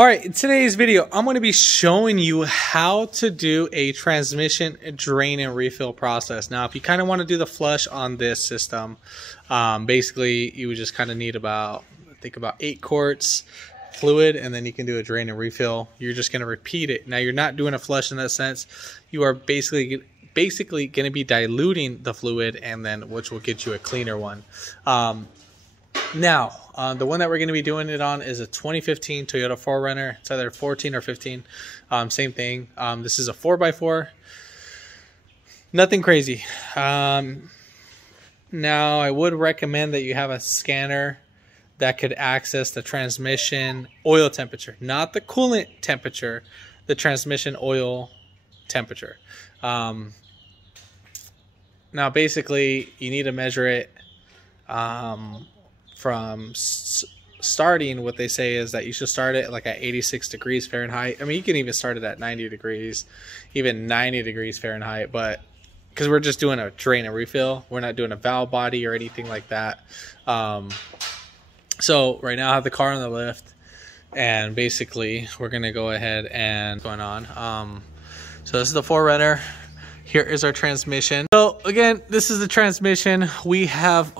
All right, in today's video, I'm going to be showing you how to do a transmission drain and refill process. Now, if you kind of want to do the flush on this system, basically you would just kind of need about 8 quarts fluid, and then you can do a drain and refill. You're just going to repeat it. Now, you're not doing a flush in that sense. You are basically going to be diluting the fluid, and then which will get you a cleaner one. Now, the one that we're going to be doing it on is a 2015 Toyota 4runner. It's either 14 or 15. Same thing. This is a 4x4. Nothing crazy. Now, I would recommend that you have a scanner that could access the transmission oil temperature. Not the coolant temperature, the transmission oil temperature. Now, basically, you need to measure it from starting. What they say is that you should start it like at 86 degrees Fahrenheit. I mean, you can even start it at 90 degrees, even 90 degrees Fahrenheit, but because we're just doing a drain and refill, we're not doing a valve body or anything like that. So right now I have the car on the lift, and basically we're going to go ahead and going on. So this is the 4runner. Here is our transmission. So again, this is the transmission. We have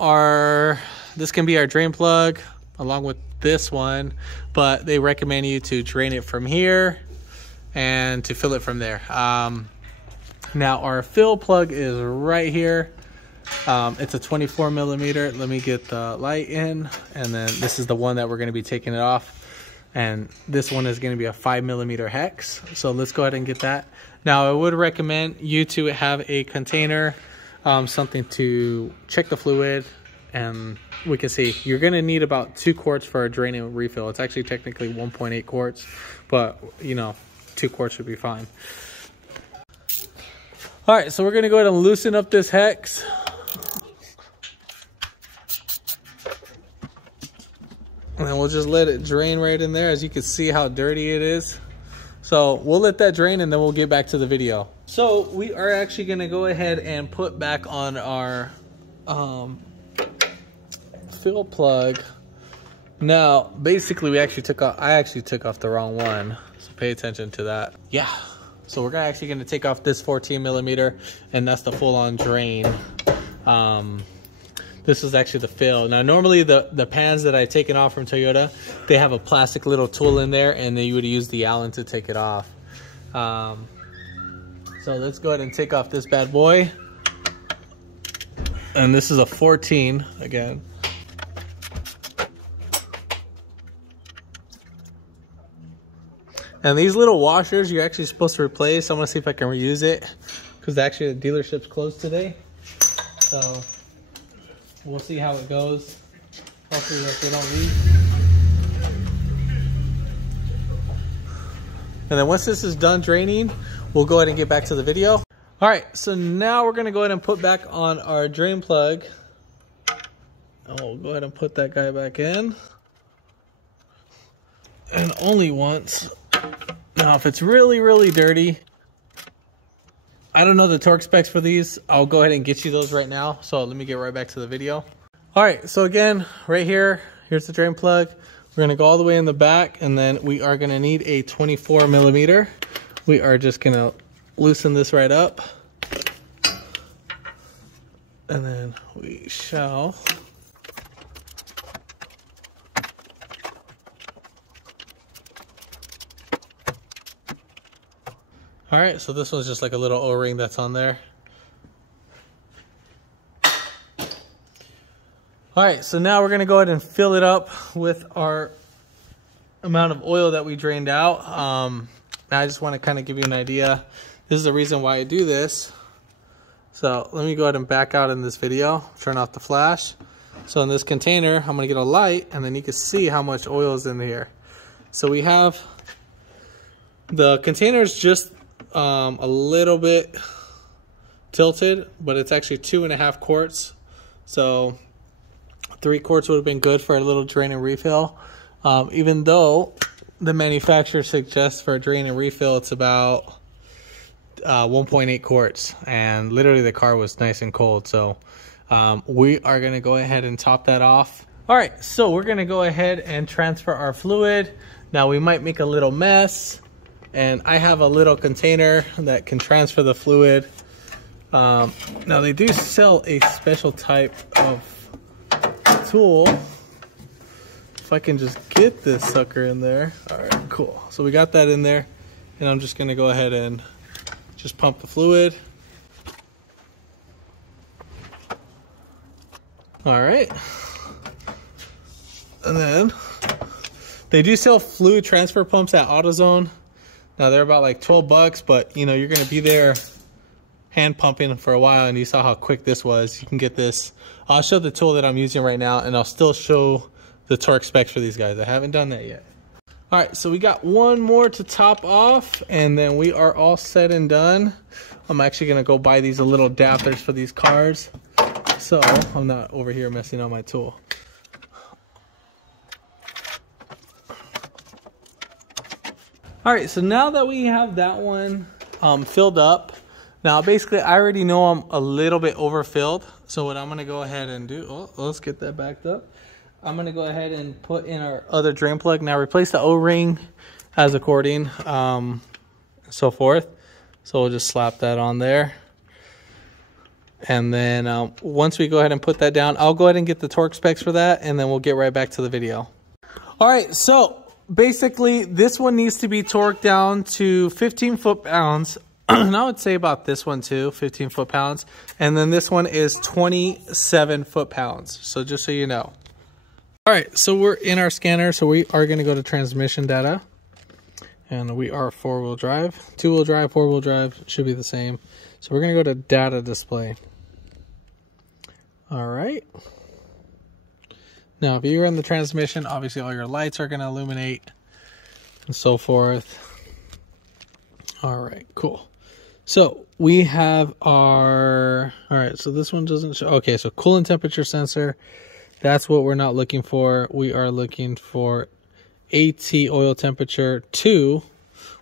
this can be our drain plug along with this one, but they recommend you to drain it from here and to fill it from there. Now our fill plug is right here. It's a 24 millimeter. Let me get the light in, and then this is the one that we're going to be taking it off, and this one is going to be a 5 millimeter hex. So let's go ahead and get that. Now I would recommend you to have a container, something to check the fluid, and we can see you're going to need about 2 quarts for a drain and refill. It's actually technically 1.8 quarts, but you know, 2 quarts should be fine. All right, so we're going to go ahead and loosen up this hex. And then we'll just let it drain right in there. As you can see how dirty it is. So we'll let that drain, and then we'll get back to the video. So we are actually going to go ahead and put back on our fill plug. Now, basically, I actually took off the wrong one, so pay attention to that. Yeah, so we're actually going to take off this 14 millimeter, and that's the full-on drain. This is actually the fill. Now, normally the pans that I've taken off from Toyota, they have a plastic little tool in there, and then you would use the Allen to take it off. So let's go ahead and take off this bad boy. And this is a 14 again. And these little washers you're actually supposed to replace. I'm gonna see if I can reuse it, because actually the dealership's closed today. So we'll see how it goes. Hopefully that they don't leave. And then once this is done draining, we'll go ahead and get back to the video. All right, so now we're gonna go ahead and put back on our drain plug. And we'll go ahead and put that guy back in. And only once. Now, if it's really, really dirty, I don't know the torque specs for these. I'll go ahead and get you those right now. So let me get right back to the video. All right, so again, right here, here's the drain plug. We're gonna go all the way in the back, and then we are gonna need a 24 millimeter. We are just gonna loosen this right up. And then we shall. All right, so this one's just like a little O-ring that's on there. All right, so now we're gonna go ahead and fill it up with our amount of oil that we drained out. I just wanna kind of give you an idea. This is the reason why I do this. So let me go ahead and back out in this video, turn off the flash. So in this container, I'm gonna get a light, and then you can see how much oil is in here. So we have, the container's just a little bit tilted, but it's actually 2.5 quarts. So 3 quarts would have been good for a little drain and refill. Even though the manufacturer suggests for a drain and refill, it's about 1.8 quarts, and literally the car was nice and cold. So we are going to go ahead and top that off. All right, so we're going to go ahead and transfer our fluid. Now we might make a little mess, and I have a little container that can transfer the fluid. Now they do sell a special type of tool. If I can just get this sucker in there. All right, cool. So we got that in there, and I'm just gonna go ahead and just pump the fluid. All right. And then they do sell fluid transfer pumps at AutoZone. Now they're about like 12 bucks, but you know, you're gonna be there hand pumping for a while, and you saw how quick this was. You can get this. I'll show the tool that I'm using right now, and I'll still show the torque specs for these guys. I haven't done that yet. All right, so we got one more to top off, and then we are all set and done. I'm actually gonna go buy these little adapters for these cars, so I'm not over here messing on my tool. All right, so now that we have that one filled up, now basically I already know I'm a little bit overfilled. So what I'm gonna go ahead and do, let's get that backed up. I'm gonna go ahead and put in our other drain plug. Now replace the O-ring as according, so forth. So we'll just slap that on there. And then once we go ahead and put that down, I'll go ahead and get the torque specs for that, and then we'll get right back to the video. All right, so basically this one needs to be torqued down to 15 foot-pounds. And I would say about this one too, 15 foot-pounds. And then this one is 27 foot-pounds. So just so you know. All right, so we're in our scanner. So we are gonna go to transmission data. And we are 4-wheel drive. 2-wheel drive, 4-wheel drive, should be the same. So we're gonna go to data display. All right. Now, if you run the transmission, obviously all your lights are gonna illuminate and so forth. All right, cool. So we have our, all right, so this one doesn't show. Okay, so coolant temperature sensor. That's what we're not looking for. We are looking for AT oil temperature 2.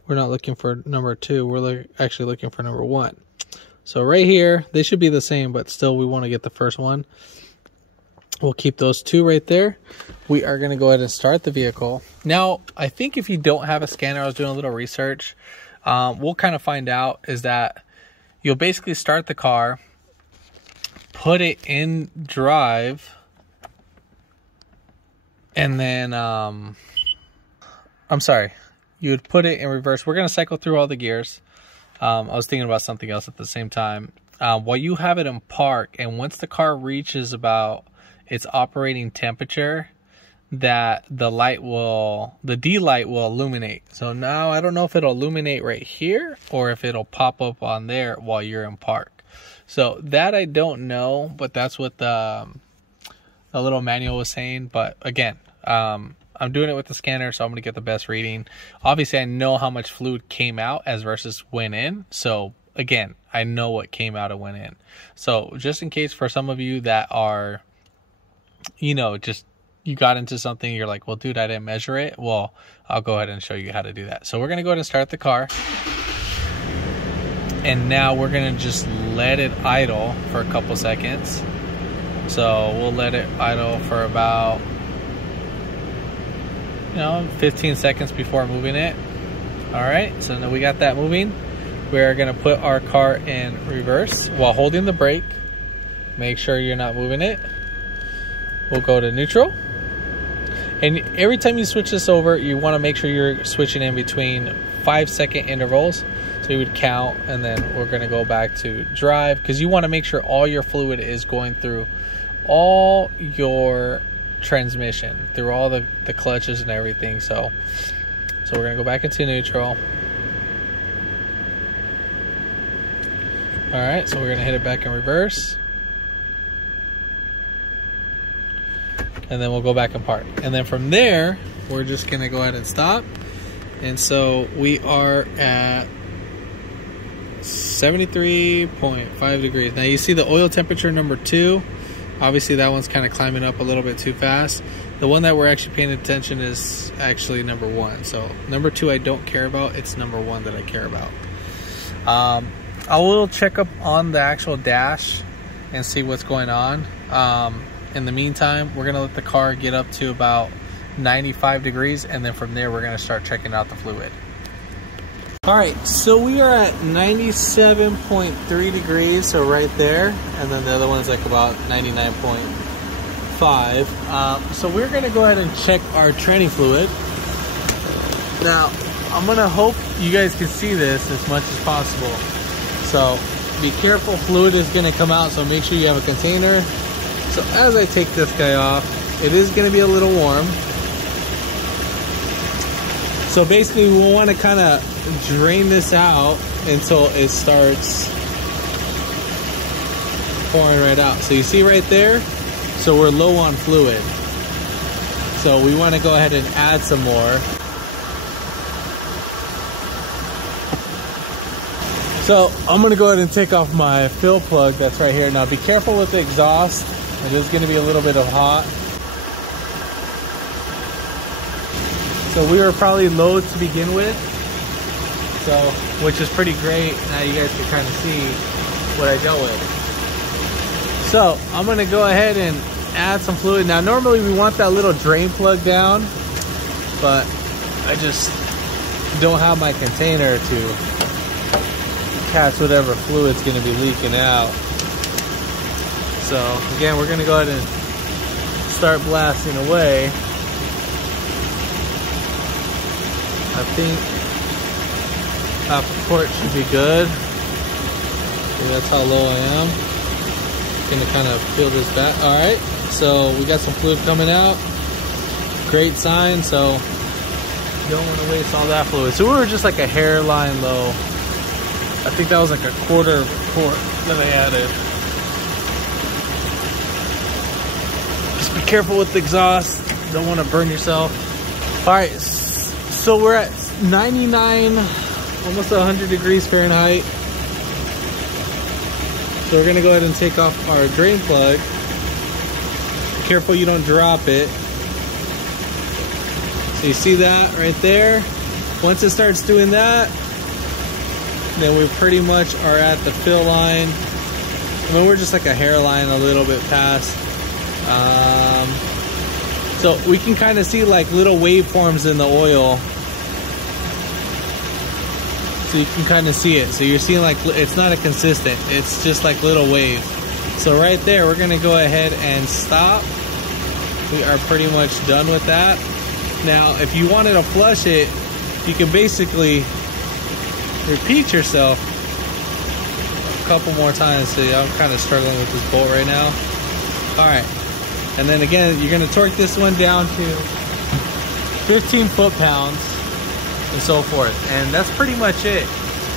We're not looking for number 2. We're actually looking for number 1. So right here, they should be the same, but still we want to get the first one. We'll keep those 2 right there. We are going to go ahead and start the vehicle. Now, I think if you don't have a scanner, I was doing a little research. We'll kind of find out is that you'll basically start the car, put it in drive, and then, I'm sorry, you would put it in reverse. We're going to cycle through all the gears. I was thinking about something else at the same time. While you have it in park, and once the car reaches about its operating temperature, that the D light will illuminate. So now I don't know if it'll illuminate right here or if it'll pop up on there while you're in park. So that I don't know, but that's what the little manual was saying. But again, I'm doing it with the scanner, so I'm gonna get the best reading. Obviously I know how much fluid came out as versus went in. So again, I know what came out and went in. So just in case for some of you that are, you know, just you got into something, you're like, well, dude, I didn't measure it. Well, I'll go ahead and show you how to do that. So we're going to go ahead and start the car. And now we're going to just let it idle for a couple seconds. So we'll let it idle for about, 15 seconds before moving it. All right, so now we got that moving. We're going to put our car in reverse while holding the brake. Make sure you're not moving it. We'll go to neutral. And every time you switch this over, you want to make sure you're switching in between 5-second intervals. So you would count, and then we're going to go back to drive, because you want to make sure all your fluid is going through all your transmission, through all the clutches and everything. So we're going to go back into neutral. All right, so we're going to hit it back in reverse. And then we'll go back and park. And then from there, we're just gonna go ahead and stop. And so we are at 73.5 degrees. Now you see the oil temperature number 2. Obviously that one's kind of climbing up a little bit too fast. The one that we're actually paying attention is actually number 1. So number 2 I don't care about, it's number 1 that I care about. I will check up on the actual dash and see what's going on. In the meantime, we're gonna let the car get up to about 95 degrees, and then from there we're going to start checking out the fluid. All right, so we are at 97.3 degrees, so right there, and then the other one's like about 99.5. So we're going to go ahead and check our tranny fluid. Now, I'm going to hope you guys can see this as much as possible. So be careful, fluid is going to come out, so make sure you have a container. So as I take this guy off, it is going to be a little warm. So basically we'll want to kind of drain this out until it starts pouring right out. So you see right there, so we're low on fluid. So we want to go ahead and add some more. So I'm going to go ahead and take off my fill plug that's right here. Now be careful with the exhaust. It is going to be a little bit of hot. So we were probably low to begin with, so which is pretty great. Now you guys can kind of see what I dealt with. So I'm going to go ahead and add some fluid. Now normally we want that little drain plug down, but I just don't have my container to catch whatever fluid's going to be leaking out. So again, we're going to go ahead and start blasting away. I think half a quart should be good. So that's how low I am. Gonna kind of peel this back. All right, so we got some fluid coming out. Great sign. So don't want to waste all that fluid. So we were just like a hairline low. I think that was like a quarter quart that I added. Just be careful with the exhaust. Don't want to burn yourself. All right. So we're at 99, almost 100 degrees Fahrenheit. So we're gonna go ahead and take off our drain plug. Be careful you don't drop it. So you see that right there? Once it starts doing that, then we pretty much are at the fill line. I mean, we're just like a hairline a little bit past. So we can kind of see like little waveforms in the oil. So you can kind of see it. So you're seeing like, it's not a consistent, it's just like little waves. So right there, we're gonna go ahead and stop. We are pretty much done with that. Now, if you wanted to flush it, you can basically repeat yourself a couple more times. So I'm kind of struggling with this bolt right now. All right. And then again, you're going to torque this one down to 15 foot-pounds and so forth. And that's pretty much it.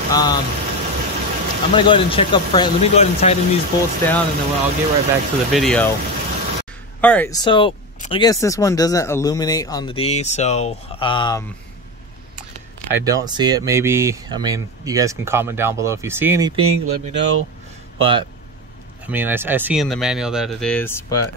I'm going to go ahead and check up front. Let me go ahead and tighten these bolts down, and then I'll get right back to the video. All right, so I guess this one doesn't illuminate on the D, so I don't see it. Maybe, I mean, you guys can comment down below if you see anything. Let me know. But I mean, I see in the manual that it is, but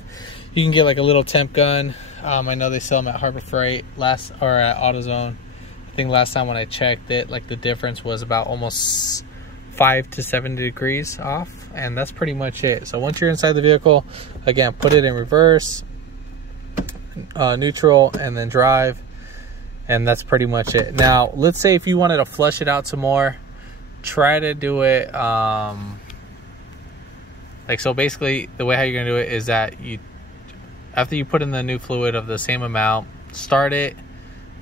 you can get like a little temp gun. I know they sell them at Harbor Freight or at AutoZone. I think last time when I checked it, like the difference was about almost 5 to 7 degrees off, and that's pretty much it. So once you're inside the vehicle, again, put it in reverse, neutral, and then drive, and that's pretty much it. Now, let's say if you wanted to flush it out some more, try to do it like so. Basically, the way how you're gonna do it is that you, after you put in the new fluid of the same amount, start it,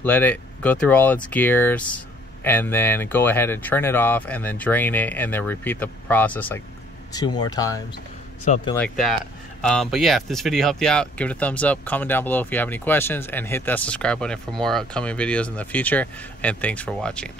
let it go through all its gears, and then go ahead and turn it off, and then drain it, and then repeat the process like 2 more times, something like that. But yeah, if this video helped you out, give it a thumbs up, comment down below if you have any questions, and hit that subscribe button for more upcoming videos in the future. And thanks for watching.